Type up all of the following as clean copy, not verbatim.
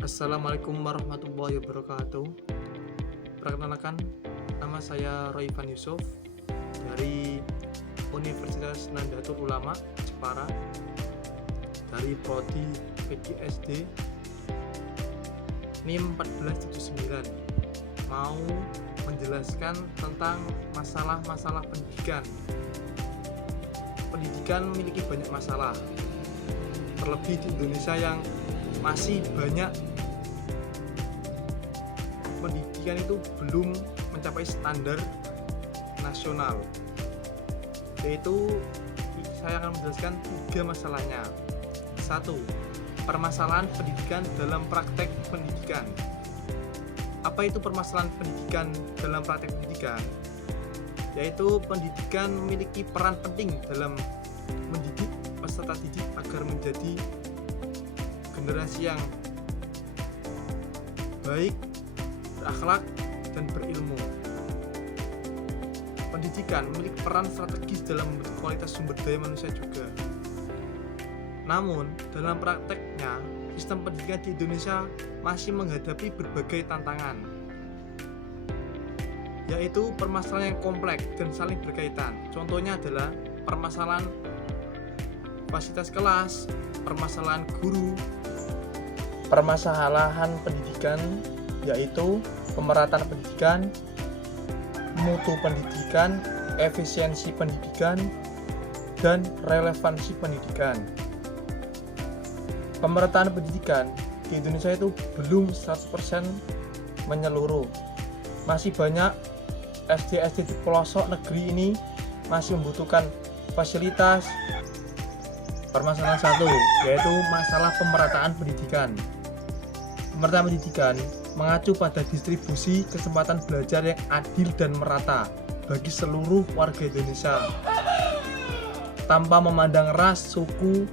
Assalamualaikum warahmatullahi wabarakatuh. Perkenalkan, nama saya Roifan Yusuf dari Universitas Nahdlatul Ulama Jepara, dari Prodi PGSD NIM 1479. Mau menjelaskan tentang masalah-masalah pendidikan. Pendidikan memiliki banyak masalah, terlebih di Indonesia yang masih banyak pendidikan itu belum mencapai standar nasional. Yaitu saya akan menjelaskan 3 masalahnya. 1. Permasalahan pendidikan dalam praktek pendidikan. Apa itu permasalahan pendidikan dalam praktek pendidikan? Yaitu pendidikan memiliki peran penting dalam mendidik peserta didik agar menjadi generasi yang baik, berakhlak, dan berilmu. Pendidikan memiliki peran strategis dalam membentuk kualitas sumber daya manusia juga. Namun, dalam prakteknya, sistem pendidikan di Indonesia masih menghadapi berbagai tantangan, yaitu permasalahan yang kompleks dan saling berkaitan. Contohnya adalah permasalahan fasilitas kelas, permasalahan guru, permasalahan pendidikan, yaitu pemerataan pendidikan, mutu pendidikan, efisiensi pendidikan, dan relevansi pendidikan. Pemerataan pendidikan di Indonesia itu belum 100% menyeluruh. Masih banyak SD-SD di pelosok negeri ini masih membutuhkan fasilitas. Permasalahan 1 yaitu masalah pemerataan pendidikan. Pemerataan pendidikan mengacu pada distribusi kesempatan belajar yang adil dan merata bagi seluruh warga Indonesia, tanpa memandang ras, suku,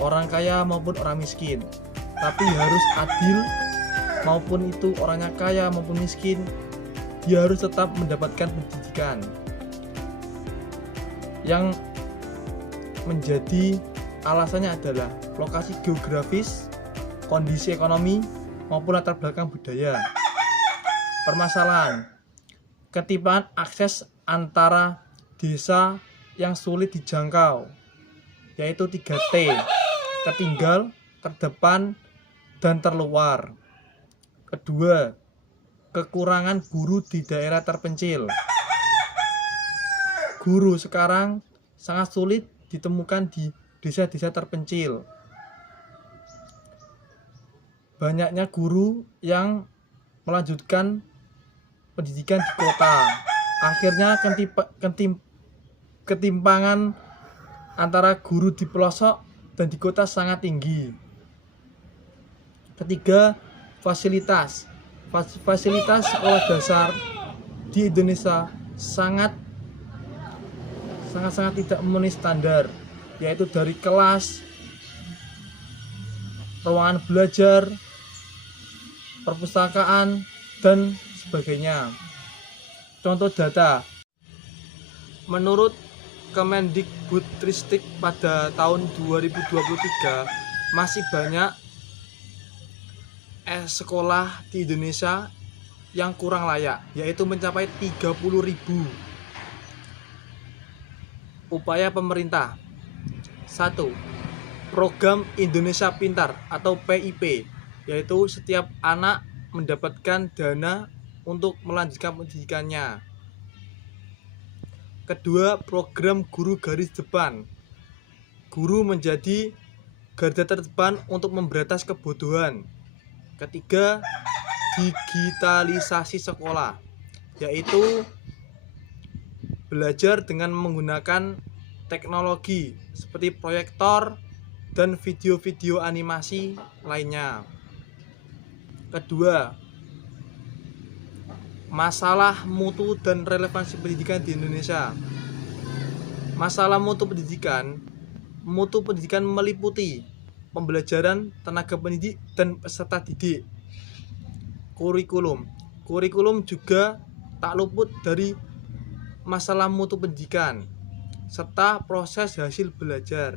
orang kaya maupun orang miskin. Tapi harus adil, maupun itu orangnya kaya maupun miskin, dia harus tetap mendapatkan pendidikan. Yang menjadi alasannya adalah lokasi geografis, kondisi ekonomi, maupun latar belakang budaya. Permasalahan ketimpangan akses antara desa yang sulit dijangkau, yaitu 3T: tertinggal, terdepan, dan terluar. Kedua, kekurangan guru di daerah terpencil. Guru sekarang sangat sulit ditemukan di desa-desa terpencil. Banyaknya guru yang melanjutkan pendidikan di kota. Akhirnya ketimpangan antara guru di pelosok dan di kota sangat tinggi. Ketiga, fasilitas. Fasilitas sekolah dasar di Indonesia sangat tidak memenuhi standar, yaitu dari kelas, ruangan belajar, perpustakaan, dan sebagainya. Contoh data, menurut Kemendikbudristek pada tahun 2023 masih banyak sekolah di Indonesia yang kurang layak, yaitu mencapai 30.000. Upaya pemerintah. 1. Program Indonesia Pintar atau PIP, yaitu setiap anak mendapatkan dana untuk melanjutkan pendidikannya. Kedua, program guru garis depan. Guru menjadi garda terdepan untuk memberantas kebodohan. Ketiga, digitalisasi sekolah, yaitu belajar dengan menggunakan teknologi seperti proyektor dan video-video animasi lainnya. Kedua, masalah mutu dan relevansi pendidikan di Indonesia. Masalah mutu pendidikan meliputi pembelajaran, tenaga pendidik, dan peserta didik. Kurikulum juga tak luput dari masalah mutu pendidikan serta proses hasil belajar.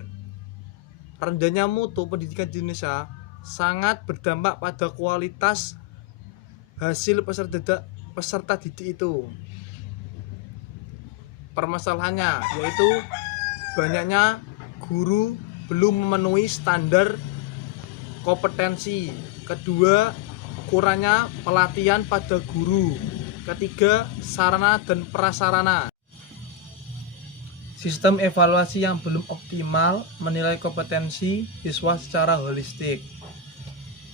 Rendahnya mutu pendidikan di Indonesia sangat berdampak pada kualitas hasil peserta didik itu. Permasalahannya yaitu banyaknya guru belum memenuhi standar kompetensi. Kedua, kurangnya pelatihan pada guru. Ketiga, sarana dan prasarana. Sistem evaluasi yang belum optimal menilai kompetensi siswa secara holistik.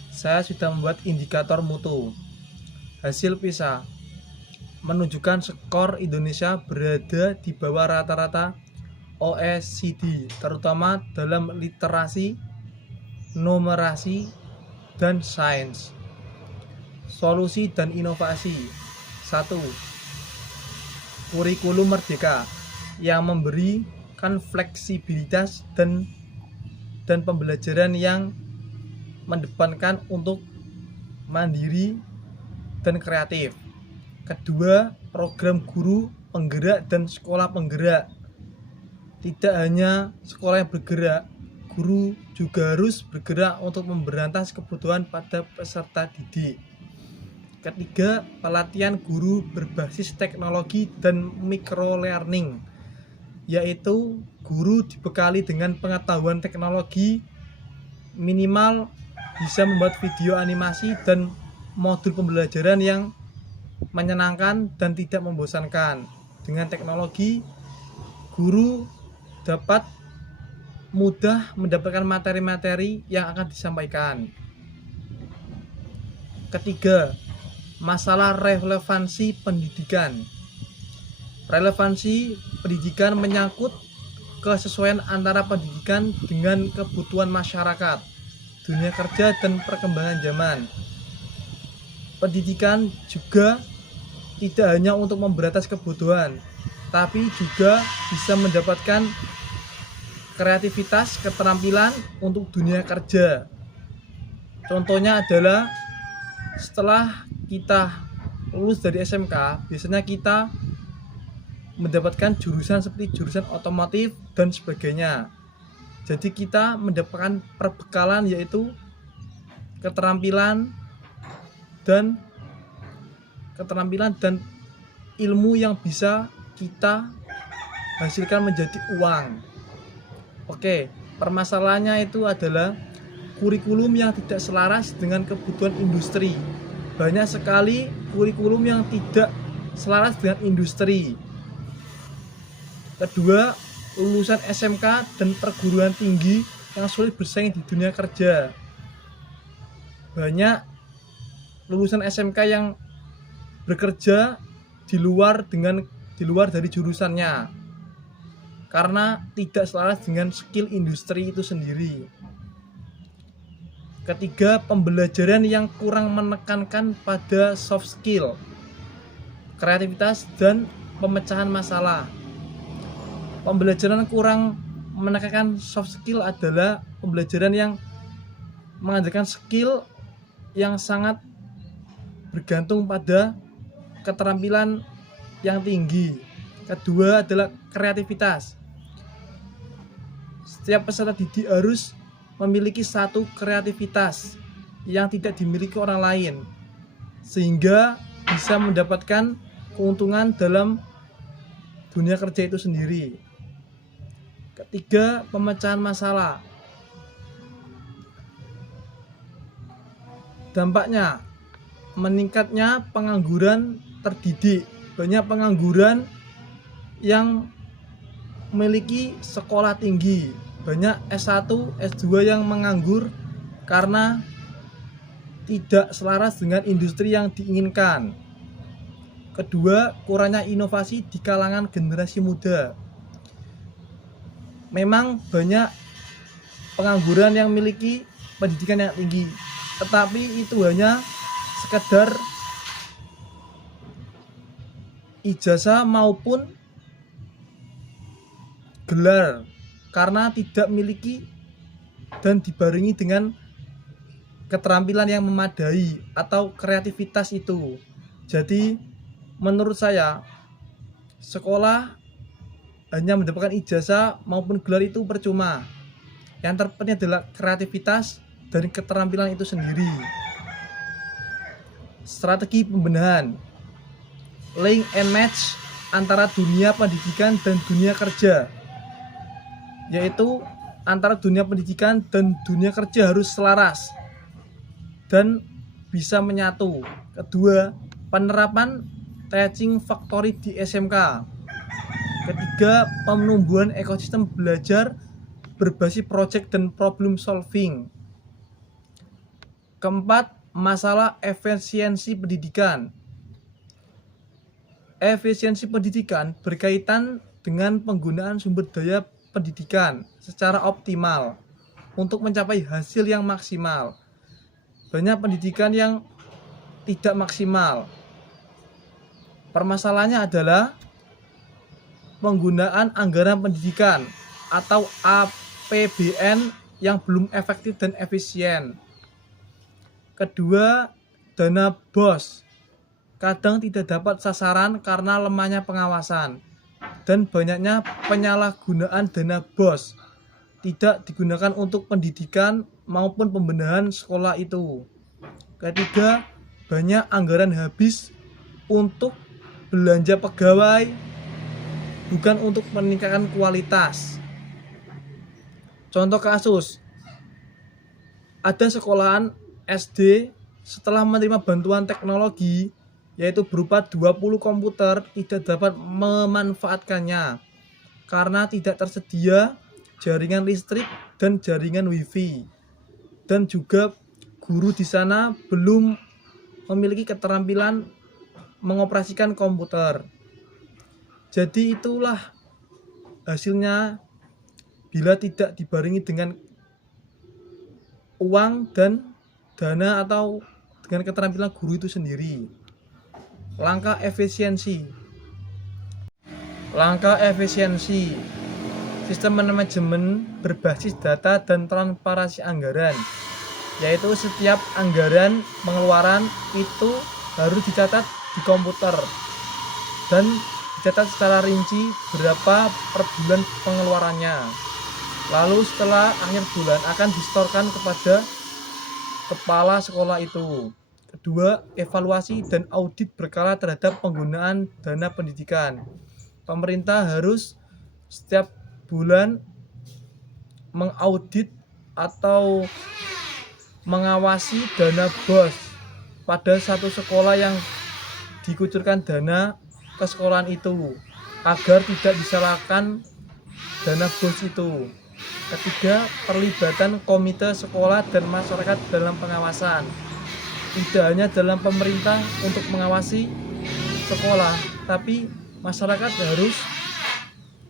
Saya sudah membuat indikator mutu. Hasil PISA menunjukkan skor Indonesia berada di bawah rata-rata OECD, terutama dalam literasi, numerasi, dan sains. Solusi dan inovasi. 1. Kurikulum merdeka yang memberikan fleksibilitas dan pembelajaran yang mendepankan untuk mandiri dan kreatif. Kedua, program guru penggerak dan sekolah penggerak. Tidak hanya sekolah yang bergerak, guru juga harus bergerak untuk memberantas kebutuhan pada peserta didik. Ketiga, pelatihan guru berbasis teknologi dan microlearning, yaitu guru dibekali dengan pengetahuan teknologi, minimal bisa membuat video animasi dan modul pembelajaran yang menyenangkan dan tidak membosankan. Dengan teknologi, guru dapat mudah mendapatkan materi-materi yang akan disampaikan. Ketiga, masalah relevansi pendidikan. Relevansi pendidikan menyangkut kesesuaian antara pendidikan dengan kebutuhan masyarakat, dunia kerja, dan perkembangan zaman. Pendidikan juga tidak hanya untuk memberantas kebutuhan, tapi juga bisa mendapatkan kreativitas, keterampilan untuk dunia kerja. Contohnya adalah setelah kita lulus dari SMK, biasanya kita mendapatkan jurusan seperti jurusan otomotif dan sebagainya. Jadi kita mendapatkan perbekalan yaitu keterampilan dan ilmu yang bisa kita hasilkan menjadi uang. Oke, permasalahannya itu adalah kurikulum yang tidak selaras dengan kebutuhan industri. Banyak sekali kurikulum yang tidak selaras dengan industri. Kedua, lulusan SMK dan perguruan tinggi yang sulit bersaing di dunia kerja. Banyak lulusan SMK yang bekerja di luar dari jurusannya karena tidak selaras dengan skill industri itu sendiri. Ketiga, pembelajaran yang kurang menekankan pada soft skill, kreativitas, dan pemecahan masalah. Pembelajaran kurang menekankan soft skill adalah pembelajaran yang mengajarkan skill yang sangat bergantung pada keterampilan yang tinggi. Kedua adalah kreativitas. Setiap peserta didik harus memiliki satu kreativitas yang tidak dimiliki orang lain, sehingga bisa mendapatkan keuntungan dalam dunia kerja itu sendiri. Ketiga, pemecahan masalah. Dampaknya, meningkatnya pengangguran terdidik. Banyak pengangguran yang memiliki sekolah tinggi. Banyak S1, S2 yang menganggur karena tidak selaras dengan industri yang diinginkan. Kedua, kurangnya inovasi di kalangan generasi muda. Memang banyak pengangguran yang memiliki pendidikan yang tinggi, tetapi itu hanya sekedar ijazah maupun gelar karena tidak memiliki dan dibarengi dengan keterampilan yang memadai atau kreativitas itu. Jadi menurut saya sekolah hanya mendapatkan ijazah maupun gelar itu percuma. Yang terpenting adalah kreativitas dan keterampilan itu sendiri. Strategi pembenahan, link and match antara dunia pendidikan dan dunia kerja, yaitu antara dunia pendidikan dan dunia kerja harus selaras dan bisa menyatu. Kedua, penerapan teaching factory di SMK. Ketiga, penumbuhan ekosistem belajar berbasis project dan problem solving. Keempat, masalah efisiensi pendidikan. Efisiensi pendidikan berkaitan dengan penggunaan sumber daya pendidikan secara optimal untuk mencapai hasil yang maksimal. Banyak pendidikan yang tidak maksimal. Permasalahannya adalah penggunaan anggaran pendidikan atau APBN yang belum efektif dan efisien. Kedua, dana BOS kadang tidak dapat sasaran karena lemahnya pengawasan dan banyaknya penyalahgunaan dana BOS tidak digunakan untuk pendidikan maupun pembenahan sekolah itu. Ketiga, banyak anggaran habis untuk belanja pegawai, bukan untuk meningkatkan kualitas. Contoh kasus, ada sekolahan SD setelah menerima bantuan teknologi, yaitu berupa 20 komputer, tidak dapat memanfaatkannya karena tidak tersedia jaringan listrik dan jaringan wifi, dan juga guru di sana belum memiliki keterampilan mengoperasikan komputer. Jadi itulah hasilnya bila tidak dibarengi dengan uang dan dana atau dengan keterampilan guru itu sendiri. Langkah efisiensi. Sistem manajemen berbasis data dan transparansi anggaran, yaitu setiap anggaran pengeluaran itu harus dicatat di komputer dan dicatat secara rinci berapa per bulan pengeluarannya. Lalu setelah akhir bulan akan disetorkan kepada kepala sekolah itu. Kedua, evaluasi dan audit berkala terhadap penggunaan dana pendidikan. Pemerintah harus setiap bulan mengaudit atau mengawasi dana BOS pada satu sekolah yang dikucurkan dana ke sekolahan itu agar tidak disalahkan dana BOS itu. Ketiga, perlibatan komite sekolah dan masyarakat dalam pengawasan. Tidak hanya dalam pemerintah untuk mengawasi sekolah, tapi masyarakat harus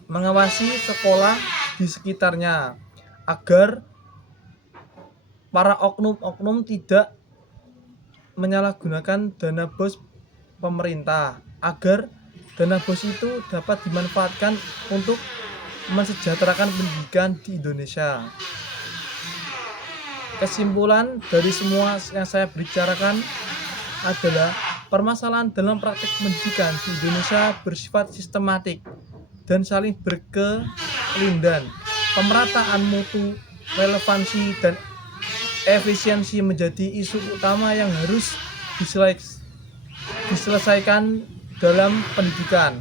mengawasi sekolah di sekitarnya agar para oknum-oknum tidak menyalahgunakan dana BOS pemerintah, agar dana BOS itu dapat dimanfaatkan untuk mensejahterakan pendidikan di Indonesia. Kesimpulan dari semua yang saya bicarakan adalah permasalahan dalam praktik pendidikan di Indonesia bersifat sistematik dan saling berkelindan. Pemerataan mutu, relevansi, dan efisiensi menjadi isu utama yang harus diselesaikan dalam pendidikan.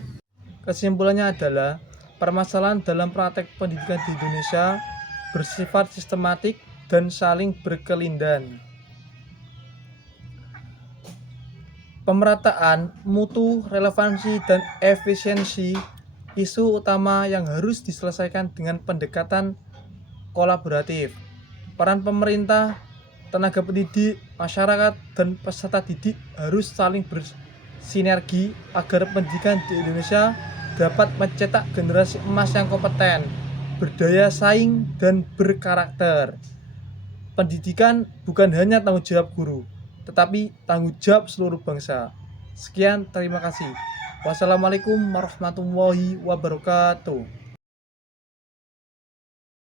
Kesimpulannya adalah permasalahan dalam praktek pendidikan di Indonesia bersifat sistematik dan saling berkelindan. Pemerataan, mutu, relevansi, dan efisiensi isu utama yang harus diselesaikan dengan pendekatan kolaboratif. Peran pemerintah, tenaga pendidik, masyarakat, dan peserta didik harus saling bersinergi agar pendidikan di Indonesia dapat mencetak generasi emas yang kompeten, berdaya saing, dan berkarakter. Pendidikan bukan hanya tanggung jawab guru, tetapi tanggung jawab seluruh bangsa. Sekian, terima kasih. Wassalamualaikum warahmatullahi wabarakatuh.